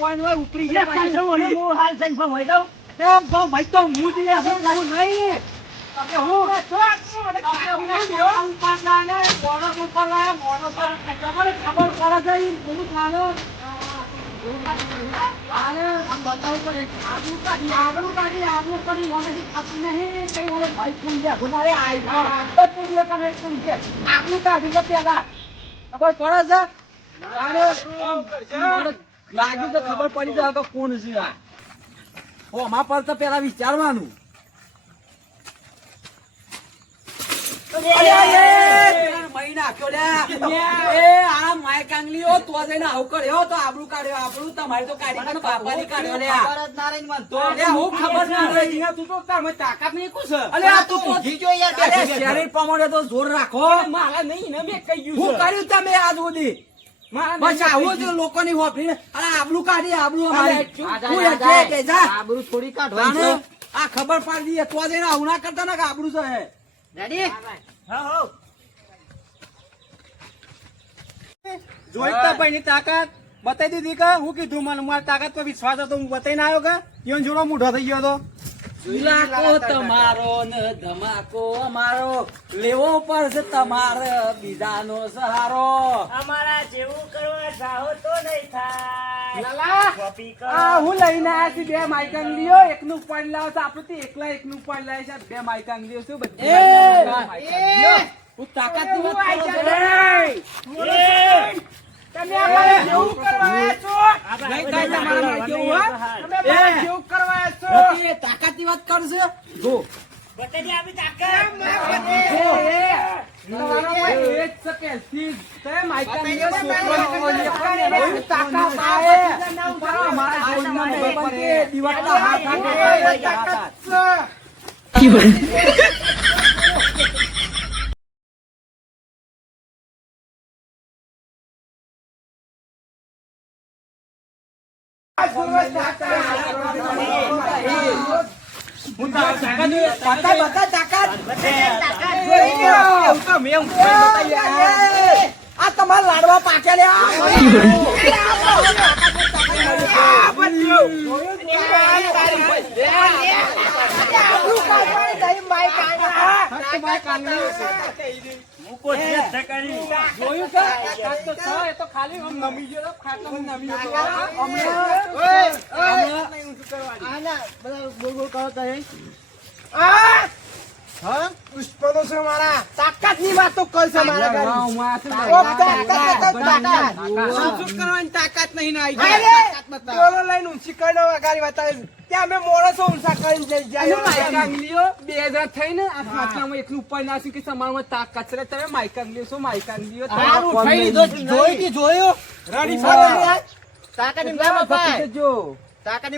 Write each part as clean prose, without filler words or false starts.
વાનવા ઉપડી ગયા પાછો ઓને હું હાલ સઈ ભાઈ દઉં એમ ભાઈ તો હું જ લે હું નહીં કે હું પાછાને મોણો ઉપર લાયા મોણો પર ખબર પડે ગઈ હું ચાલો આને આમ બતાવું પડે આબરૂ કાઢી મને ખબર નહીં કે ઓલે ભાઈ પૂંજા ગુનારે આઈ તો પૂંજે કરે પૂંજે આબરૂ કાઢી કે પેલા ખબર પડે છે લાગ્યું તો ખબર પડી જાય કે કોણ છે આ ઓ અમાર પર તો પેલા વિચારવાનું મહિના ક્યો લે એ આ માય કાંગલીઓ તો જઈને આવ કર્યો તો આબરૂ કાઢ્યો આબરૂ તમારે તો કાઢી પણ બાપાની કાઢ્યો લે ખબર જ ના રહી મન તો લે હું ખબર ના રહી તું તો તાર મે તાકાત નહીં કુછ અલે આ તું તો જીજો યાર અરે શરીર પ્રમાણે તો જોર રાખો માલા નહીં ને મે કહી ગયું હું કર્યું તમે આજ સુધી બસ આવું જ લોકોની હોપડી અરે આબરૂ કાઢી આબરૂ અમારે હું એટલે કે જા આબરૂ થોડી કાઢવાની આ ખબર પાડી દે તો જઈને આવું ના કરતા ને કે આબરૂ છે રેડી હા હો જોઈતા ભાઈની તાકાત બતાવી દીધી કે હું કીધું મને મારી તાકાત પર વિશ્વાસ હતો હું બતાવીને આવ્યો કે ઈવન જોડો મૂઢો થઈ ગયો હતો લાકો તમારો ને ધમાકો અમારો લેવો પડશે તમારે બીજાનો સહારો અમારા જેવું કરવા ચાહો તો નહીં થાય લાલા કોપી કરો આ હું લઈને આયા છું બે માઈકન લ્યો એકનું પાડ લાવો તો આપણે તો એકલા એકનું પાડ લાવે છે બે માઈકન લ્યો છું બધી હું તાકાત ની વાત કરો છો તમે અમારે જેવું કરવા આવ્યા છો નહીં થાય તમારા માં કેવું હો તમે અમારે જેવું કરવા આવ્યા છો એ તાકાત ની વાત કરશે જો બતાડી આપી તાકાત આ તમારા લાડવા પાકેલા જોયું કે તો એ તો ખાલી આમ નમી ગયો ખાટલા નમી ગયો તાકાત ની વાતો કરશે મારા તાકાત નહીં લઈને ઊંચી કરીને ગાડી બતાવી ત્યાં અમે મોણસો ઊંચા કરીને જઈ જાય બે હજાર થઈને આ ખાટલામાં એકલું ઉપર નાખ્યું કે તમારામાં તાકાત છે તમે માઇકાંગલીઓ છો માઇકાંગલીઓ જોયું તાકાત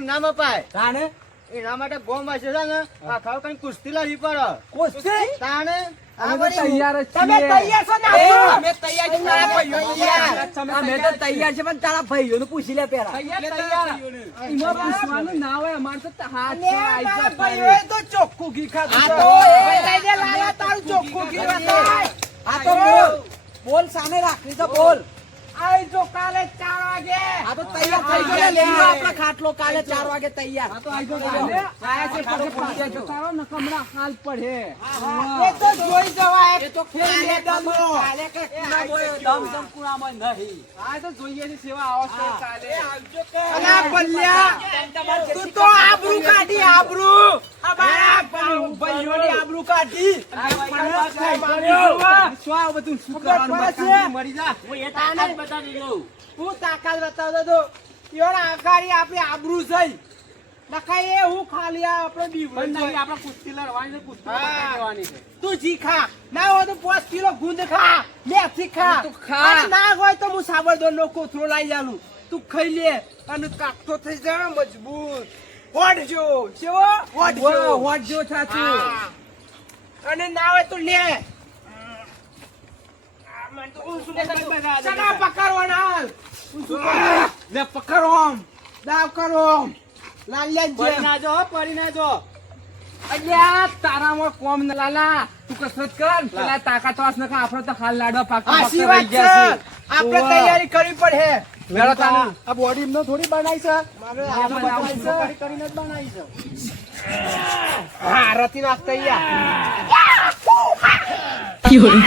નામ અપાય તાણે એના માટે ગોમ વાસે છે ને આ ખાવ કઈ કુસ્તી લાવી પડે કોસ્તી તાણે અમે તૈયાર જ છીએ. તમે તૈયાર છો ને અમે તૈયાર છીએ તારા ભાઈઓ અમે તો તૈયાર છે પણ તારા ભાઈઓને પૂછી લે પેલા તૈયાર ઈમાં પૂછવાનું ના હોય અમાર તો હાથ છે આઈ ભાઈઓ તો ચોખ્ખું ઘી ખાતું આ તો એ લઈ દે લાલા તારું ચોખ્ખું ઘી બતાય આ તો બોલ સામે રાખી તો બોલ આઈ જો કાલે 4 વાગે આ તો તૈયાર થઈ ગયો લઈ લો આપણો ખાટલો કાલે 4 વાગે તૈયાર આ તો આઈ ગયો આયા છે પછી પહોંચી જજો તારો નકમડા હાલ પડે એ તો જોઈ જવાય એ તો ખેલ મેદાનો કાલે કે કુણા બોય દમ કુણામાં નહીં આ તો જોઈએ છે સેવા આવશે કાલે આવજો કે અલા બલ્યા તું તો આબરૂ કાઢી આબરૂ આ બારા ભાઈઓની આબરૂ કાઢી સ્વા બધું શું કરવાનું મરી જા હું એ તાકાત બતાવી દઉં હું તાકાત બતાવતો તો યોર આકારી આપણી આબરૂ છે નખાય એ હું ખાલી આ આપણે બીવડો નહીં આપણે કુસ્તી લડવાની છે કુસ્તી લડવાની છે તું જી ખા ના હોય તો 5 કિલો ગુંદ ખા મેથી ખા તું ખા ના હોય તો હું સાબરદો નો કોથળો લઈ જાલું તું ખાઈ લે અને કાકતો થઈ જા મજબૂત હોડજો કેવો હોડજો થાચું અને ના હોય તો લે સગા પકડવાના લે પકડો દાવ કરો લાલ્યા પડી ના જો પડી ના જો અલ્યા તારામાં કોમ ન લાલા તું કસરત કર પેલા તાકાત વાસ નખા આપણે તો હાલ લાડવા પાક રહી ગયા છે આપણે તૈયારી કરવી પડે વેળા ચાલુ. આ બોડી એમને થોડી બનાવી છે મારે આ આ બનાવી છે. કરી કરીને જ બનાવી છે હા રતી નાખ તૈયાર. શું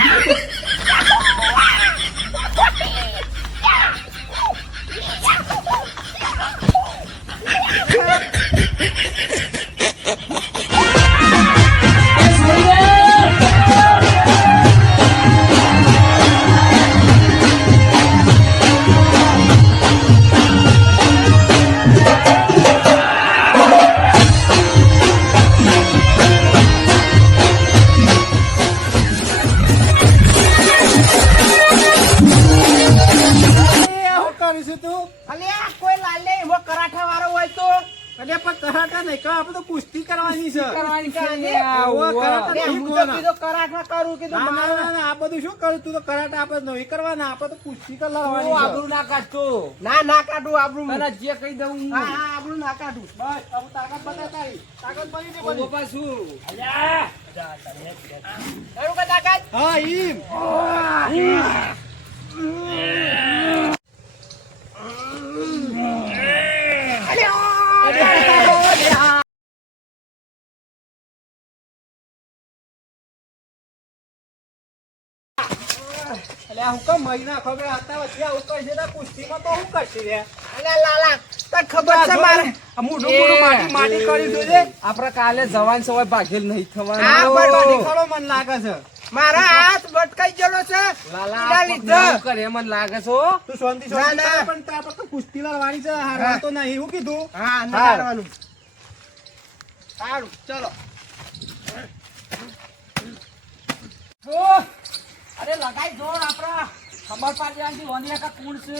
કરીશું તું અલ્યા કોઈ લાલ ને એવો કરાઠા વાળો હોય તો અરે પણ કરાટા નહીં કે આપણે તો કુસ્તી કરવાની છે કરવાની છે ને. ઓવો, કરાટા અરે, નહીં હું તો શીખવાના. કીધું કરાઠા કરું કીધું ના, ના, મારે ના, ના, આ બધું શું કરું તું તો કરાટા આપણે નહીં કરવાના આપણે તો કુસ્તી તું કરવાની આબરૂ ના કાઢતો. ના કાઢું આબરૂ. તને જે કહી દઉં હું. હા આબરૂ ના કાઢું. બસ હવે તાકાત બતાય તારી તાકાત બની ને ઓ બની. બાપા શું? અલ્યા તારું કે તાકાત? હા ઈમ અલ્યા હું કેમ મહિના ખબર હતા વચ્ચે આવું કરશે તો કુસ્તીમાં તો હું કરશે રે અલ્યા લાલા તને ખબર છે મારે આ મોઢું મોઢું માટી માટી કરી દેજે આપડે કાલે જવાન સવાય ભાગેલ નહીં આ થવાનું. બરબાદી ખરો મન લાગે છે મારા હાથ ભટકાઈ ગયેલો છે. લાલા ઈડા લીધો. કરે મને લાગે છો. તું શાંતિ ના, શાંતિ ના. કર, પણ તાર પર તો કુસ્તી લડવાની છે હારવા તો નહીં હું કીધું હા ના હાર. કરવાનું. સારું ચલો. અરે લગાઈ જોર આપડા ખબર પાડી દેવાની વનિયા કા કુણ છે.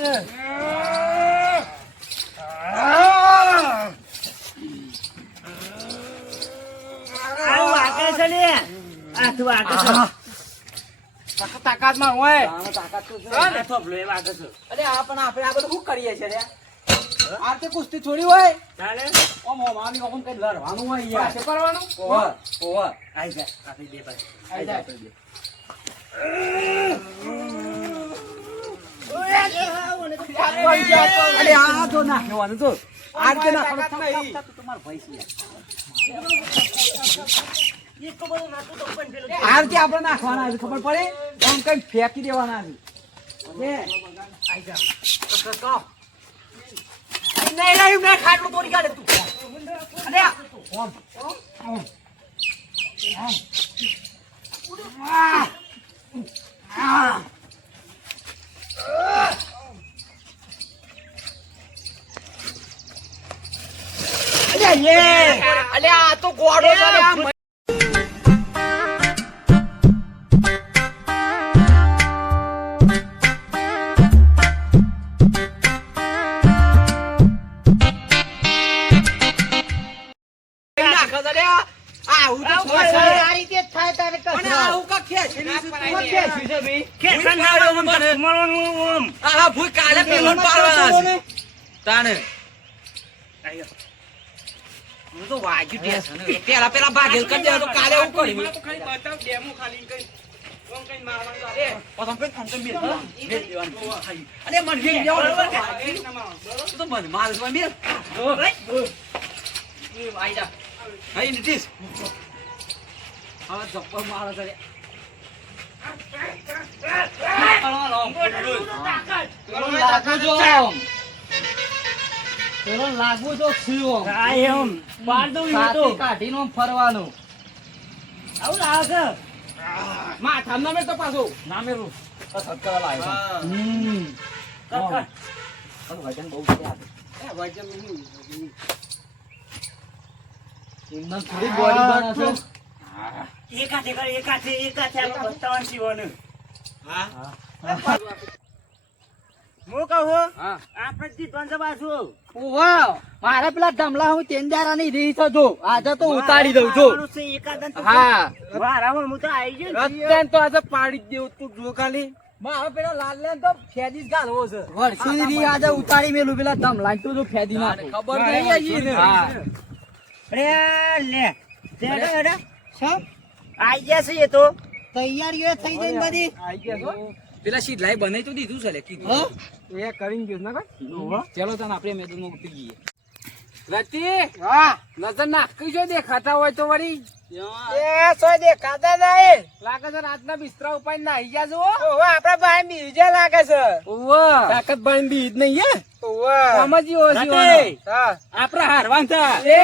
આવું આગળ છે લે આ તું આગળ છે તાકાત માં હોય. આ થોભલો એ આગળ છે અરે આ પણ આપણે આ બધું શું કરીએ છીએ રે? આ તે કુસ્તી થોડી હોય. ચાલે ઓમ આમી ઓમ કઈ લડવાનું હોય યાર. શું કરવાનું ઓવર ઓવર આઈ જા આપી બે ભાઈ આઈ જાય. અરે આ તો નાખવાનું તો આ રીતે નાખવાનું. તમારો ભાઈ છે. એક તો બધું નાખું તો પણ પેલું આ રીતે આપણે નાખવાના છે ખબર પડે? આમ કઈ ફેંકી દેવાના છે. આઈ જા. તો કહો. નહીં નહીં મેં ખાટલું તોડી કાઢે તું. અરે આ. ઓમ ઓમ ઓમ. આ. આ. અલ્યા આ તો ગોળો છે અલ્યા. નાખો છે અલ્યા. આવું તો આવું થાય. થાય. આ રીતે જ થાય તારે કશું. અને આવું કા ખેંચેલી છે તું? ખેંચ્યું છે ભઈ? ખેંચવાનું ના આવે, ઓમ કરે. મળવાનું ઓમ. હા ભૂઈ કાલે પેલો પાડવાના છે. તાણે હું તો વાગ્યું ટેન્શન. પેલા ભાગેલ કરી દેવા તો કાલે હું કર્યું. તો ખાલી બતાવ ડેમો ખાલી કઈ કોમ કઈ મારવાનું અરે પાછો પેટ આમ તો મેલ દેવાનું. અરે મને વેગ દેવાનો. તું તો મને માર છે મેલ. આઈ જા. આઈ નીતિશ. હવે જપ્પર મારો છે. લાગુ જો થયું આ એમ પાડ દઉં ઈ તો. કાઢીને ફરવાનું. આવું લાગે છે. માથા નામે તો પાછું નામેરું સત્તર લાવ્યો. કર, કર. વજન બહુ છે આ. વજન નહીં. એમના થોડી બોડી બને છે. એક હાથે કર, એક હાથે આપણે બતાવવાનું શીવાનું. હું કહું હા. આપણે જીતવાનું છે પાછું. વાહ મારા પેલા ધમલા હું તેંજારા ની રીત હતો આજે તો ઉતારી દઉં છું. આવવાનું છે એકાદન તો. હા વારામાં હું તો આવી ગયો ને. રત્ન તો આજે પાડી જ દેવું તું જો ખાલી. મારો પેલા લાલ ને તો ફેદી જ ગાલવો છે. વર્ષી રી આજે ઉતારી મેલું પેલા ધમલા તો જો ફેદી નાખો. ખબર નહીં હજી ને. હા અરે લે તેડો એડો સબ આઈ ગયા છે એ તો તૈયારીઓ થઈ ગઈ બધી. આઈ ગયા છો? પેલા શીતલાએ બનાવી તો દીધું છે લે, કીધું. એ કરીને ગયું ના કોઈ ચાલો તને આપણે મેદાનમાં ઉતરી જઈએ. રતી, નજર નાખી જો દેખાતા હોય તો વળી. લાગે છે રાતના બિસ્તરા ઉપર નાહી ગયા છો. ઓવા. તાકાતભાઈ બી ઈદ નહીં હે સમજી હો જીવન. આપડે હારવાન થા એ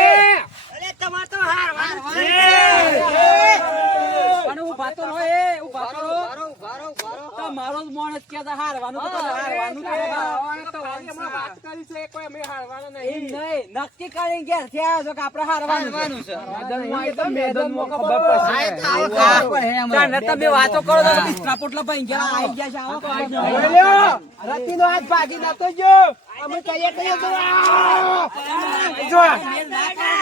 અરે તમાર તો હારવાનું છે. પણ ઊભા તો રહો, એ ઊભા તો રહો. તમારો જ માણસ કહેતા હારવાનું તો તમે હારવાનું તો વાત કરી છે કોઈ અમે હારવાના એમ નહીં નહીં, નક્કી કરીને ઘેરથી આવ્યા છો કે આપણે હારવાનું છે. મેદાનમાં આવી તો મેદાનમાં ખબર પડશે. તાને તમે વાતો કરો તો બિસ્તરા પોટલા ભાઈ ગયા આવી ગયા છે. આવો તો આવી જાઓ. રતિનો હાથ ભાગી નતો ગયો અમે તૈયાર થઈ જો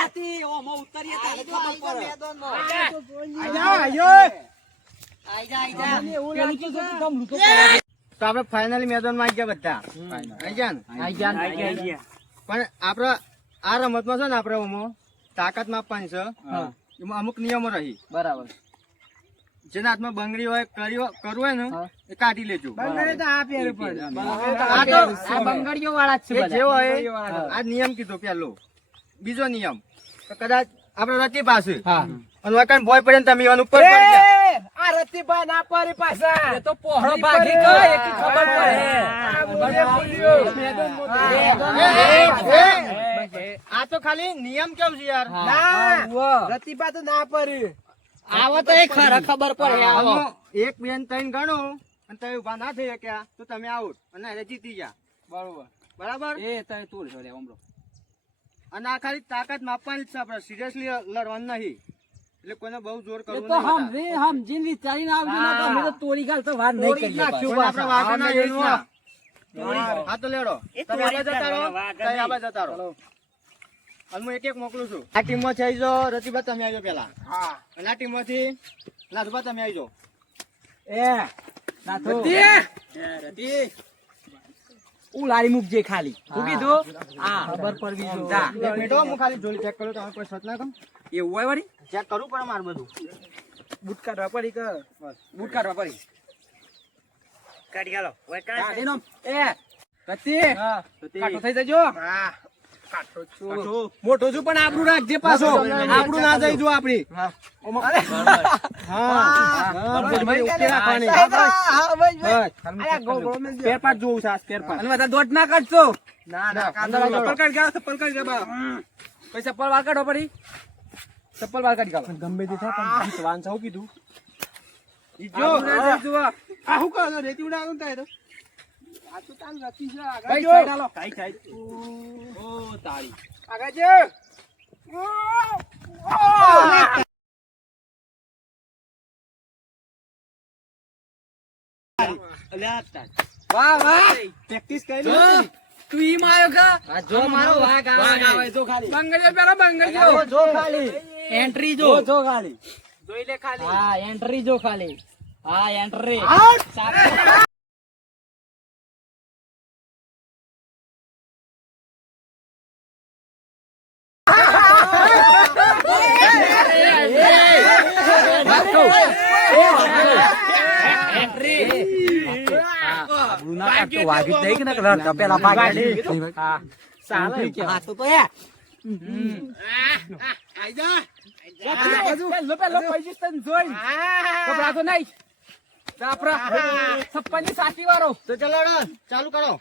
નથી, ઓમાં ઉતરીએ તારે ખબર પડે. પેલું તો શું ગમલું તો પડે. તો આપણે ફાઇનલી મેદાનમાં આવી ગયા બધા આવી ગયા ને પણ આપડે આ રમતમાં છે ને આપડે ઓમાં તાકાત માપવાની છે એમાં અમુક નિયમો રહી બરાબર. જેના હાથમાં બંગડી હોય કરવું હોય ને એ કાઢી લેજો આ બંગડીઓ વાળા જ છે એ બધા. જે હોય આ નિયમ કીધો પેલો બીજો નિયમ તો કદાચ આપડે રતી પાસે અને વકાન ભોય પડે ને તમે એવાનું ઉપર પડી જાય એ તો પહોળો ભાગી ગયો એટલી ખબર પડે. આ તો ખાલી નિયમ કેવું છે યાર આવો તો એ ખરા ખબર પડે. આવો આમાં એક બેન ત્રણ ગણો અને તમે ઉભા ના થઈ શક્યા તો તમે આઉટ અને એને જીતી ગયા બરાબર એ તો તું છોડે ઓમરો. અને આ ખાલી તાકાત માપવાની જ છે આપડે સિરિયસલી લડવાનું નહીં એટલે કોઈને બહુ જોર એ કરવું તો નહીં સમજીને વિચારીને આવજો ને તો અમે તો તોડી ગાલ તો વાત નહીં કરીએ પાછું. પણ આપણે વાંકના જઈશ ના. હા તો લેડો એ તમે તોડી આબા જતા રહો વાંક તમે આબા જતા રહો અને હું એક એક મોકલું છું આ ટીમમાં છે જો રતિબા તમે આવજો પેલા અને આ ટીમમાંથી નાથબા તમે આવજો ઉલારી મૂકજે ખાલી. શું કીધું? હા ખબર પડવી જો. જા. એક મિનિટ હો, હું ખાલી જોઈ ચેક કરું તમે કોઈ સત ના કરો એવું હોય વળી? ચેક કરવું પડે મારે બધું બૂટ કાઢવા પડી કે બૂટ કાઢવા પડી. કાઢી ગાલો. ઓય કાઢ. કાઢી નો. એ રતી, કાઢો થઈ જજો. મોટો છું પણ આબરૂ રાખજે પાછો આબરૂ ના જઈ જો આપડી સ્પેર પાર્ટ જોવું છે સ્પેર પાર્ટ અને બધા દોડ ના કાઢશો. ચપ્પલ કાઢ ગયા ચપ્પલ કાઢ ગયા પછી ચપ્પલ વાર કાઢો પડી. ચપ્પલ વાર કાઢી કાઢો. ગમે તે થાય પણ જીતવાનું છે હું કીધું આબરૂ ના જઈ જુઓ. આ શું કરો રેતી ઉડાડું થાય તો આ તો તાલ નથી છે ભાઈ સાઈડ હાલો. ઓ તાળી આગળ જો. વાહ વાહ. પ્રેક્ટિસ કરી તું ઈ માર્યો કા? જો મારો વાઘ આવે જો ખાલી. બંગડીઓ પેલા બંગડીઓ. જો ખાલી એન્ટ્રી જો. જો ખાલી જોઈ લે ખાલી. હા એન્ટ્રી જો ખાલી. હા એન્ટ્રી. છપ્પન સાચી વાળો તો ચલો ચાલુ કરો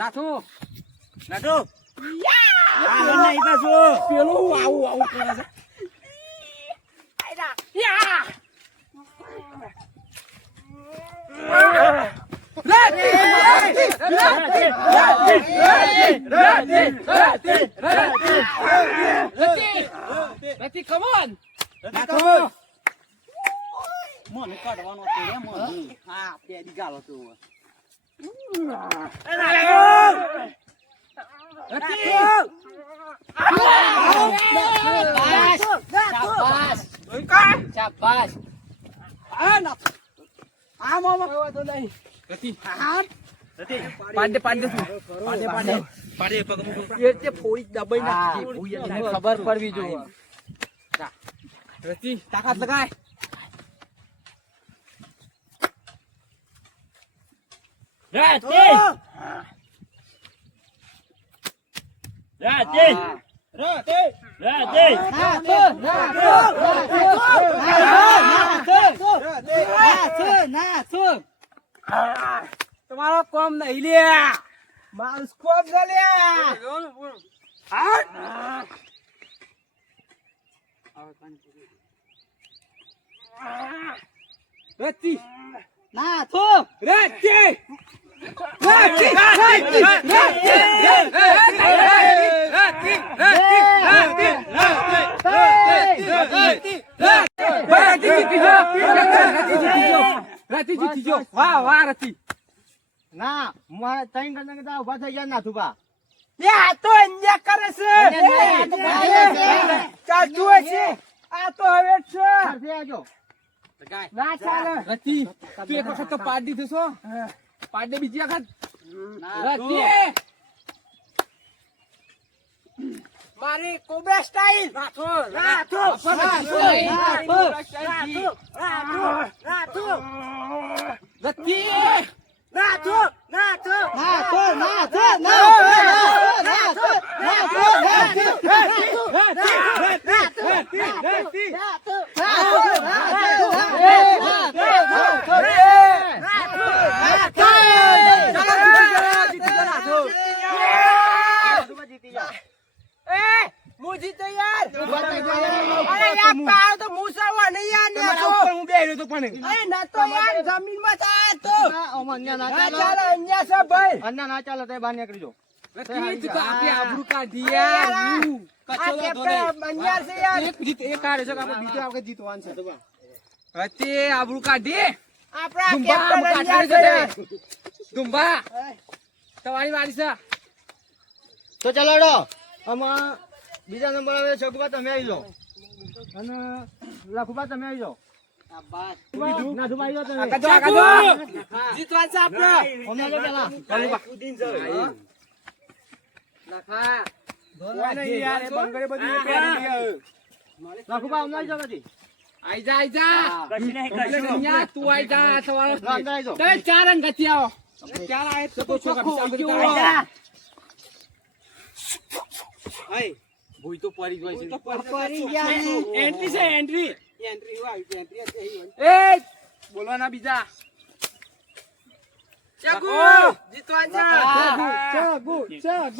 નાથું નાટો. આગળ નહીં પાછું. પેલું આવું આવું કરે છે. રતી come on. મને કાઢવાનો છે રે મને. હા પેડી ગાલો તો શાબાશ. ખબર પડવી જોઈએ. તાકાત લગાય. રાતે રાતે રાતે તમારો કોમ નહીં લે મારું કોમ ન લે રતી રતી રતી જીતી જો વાહ વાહ રતી ના મારા ત્રણ ગણના કરતા ઉભા થઈ ગયા નાથુભા આ તો અન્યા કરે છે ચાલતું હશે આ તો હવે છે ઘરથી આવજો ના ચાલે રતી તું એક વખત તો પાડ દીધો છો પાડ દે બીજી વખત રતી મારી કોબે સ્ટાઈલ રાઠો રાઠો રતી મુજી તો યાર અરે યાર પાવ તો મુસાવા નહીં યાર ને હું બેહ્યો તો પણ અરે ના તો યાર જમીન માં થાય તો અન્ય ના ના ચાલો ચાલે અન્યા છે ભાઈ અન્ય ના ચાલો તે બહાર નીકળી જો રતી તો આપે આબરૂ કાઢી યાર કચો તો અન્યા છે યાર એક કાઢે છે કે આપણે બીજો આપણે જીતવાનું છે રતી આબરૂ કાઢી આપણા દુંબા કેપ્ટન અન્યા છે દુંબા તમારી વારી છે તો ચાલો હેડો આમાં બીજા નંબર આવે છગુબા તમે આવી જાઓ અને લખુબા તમે આવી જાઓ નાથુબા આવી જાઓ તમે જીતવાન છે આપણે અમે આજો પેલા લખા લખુબા અમને આવી જાઓ પછી આઈ જા કશું નહીં કશું અહીંયા તું આઈ જા સવારો અંદર આવી જાઓ તમે ચાર અંગ ગતિ આવો ચાર આય તો ચોખ્ખું આઈ જા આય ભૂઈ તો પડી ગઈ છે પડી ગયા એન્ટ્રી છે એન્ટ્રી એન્ટ્રી આવી એન્ટ્રી એ બોલવાના બીજા ચાકુ જીતવાન છે ચાકુ ચાકુ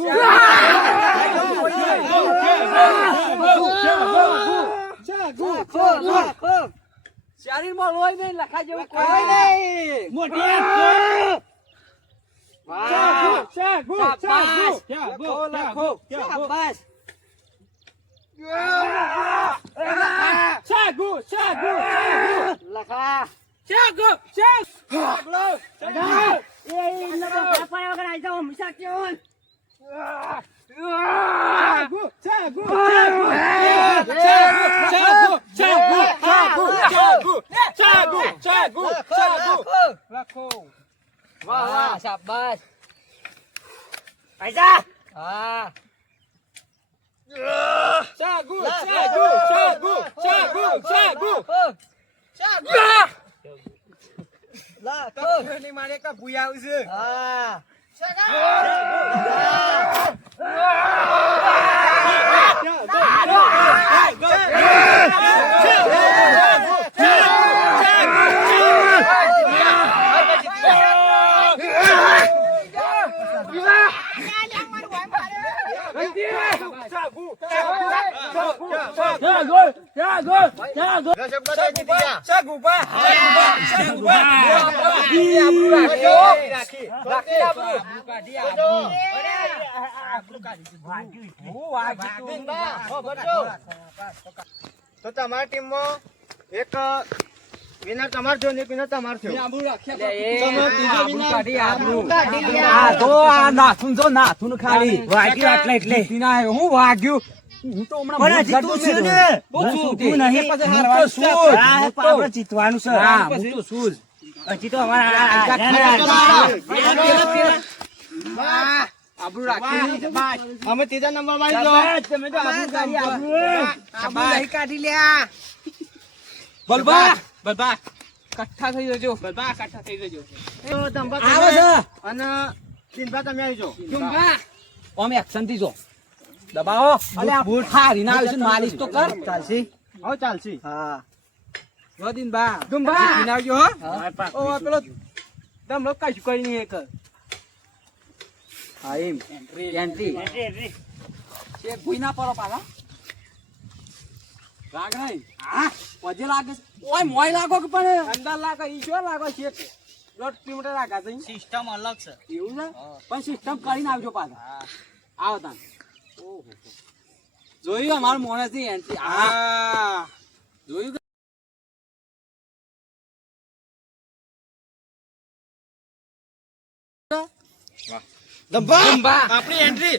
શરીર માં લોહી નહીં લખા જેવું કોઈ નહીં મોટી વાહ વાહ શાબાશ પૈસા હા ચાગુ ની મારે કા ભૂયા આવશે હા તો તમારી ટીમમાં એક વિનર તમાર થયો ને એક વિનર તમાર થયો હું વાગ્યું હું તો હમણાં જીતું છે ને તું નહીં આપણે જીતવાનું છે હજી તો આબરૂ રાખી અમે ત્રીજા નંબર માં આવી જાઓ તમે તો કાઢી લ્યા બલબા કઠ્ઠા થઈ જજો તો ધંભા આવે તમે છે અને ટીંબા તમે આવી જાઓ. ડુંગા ઓમ એક્શન થી જો દબાવો અલે આ હારી ના આવીશું માલિશ તો કર ચાલશે હવે ચાલશે. હા રોદીન બા ડુંબા. આવજો હો ઓ પેલો દમ લોક કશું કરી નહીં એક હા એમ એન્ટ્રી છે ભૂઈ ના પરો પાલા લાગ નહીં હા પજે લાગે છે. ઓય મોય લાગો કે પણ અંદર લાગે ઈ જો લાગો છે લોટ કિલોમીટર લાગે છે સિસ્ટમ અલગ છે. એવું છે પણ સિસ્ટમ કરીને આવજો પાછા આવો તાન ઓહો જોયું અમારું મોણસ ની એન્ટ્રી હા જોયું ધંભા આપણી એન્ટ્રી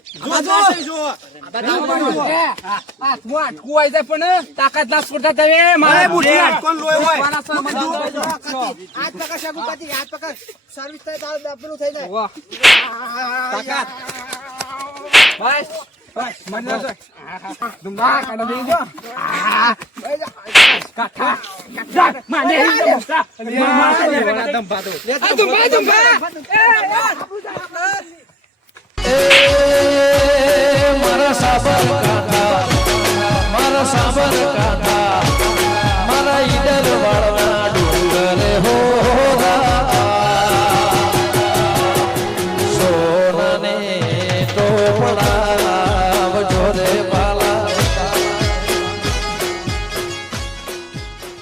તાકાત ના છોડતા તમે મારે કોણ લોહી હોય? હાથ પકડ શગુપતિ હાથ પકડ સર્વિસ થાય તારું ડબલું થઈ જાય તાકાત બસ બસ મને દુંબા કાઢો દે જો કાઠા માને દંભા તો દુંબા મારા સાબર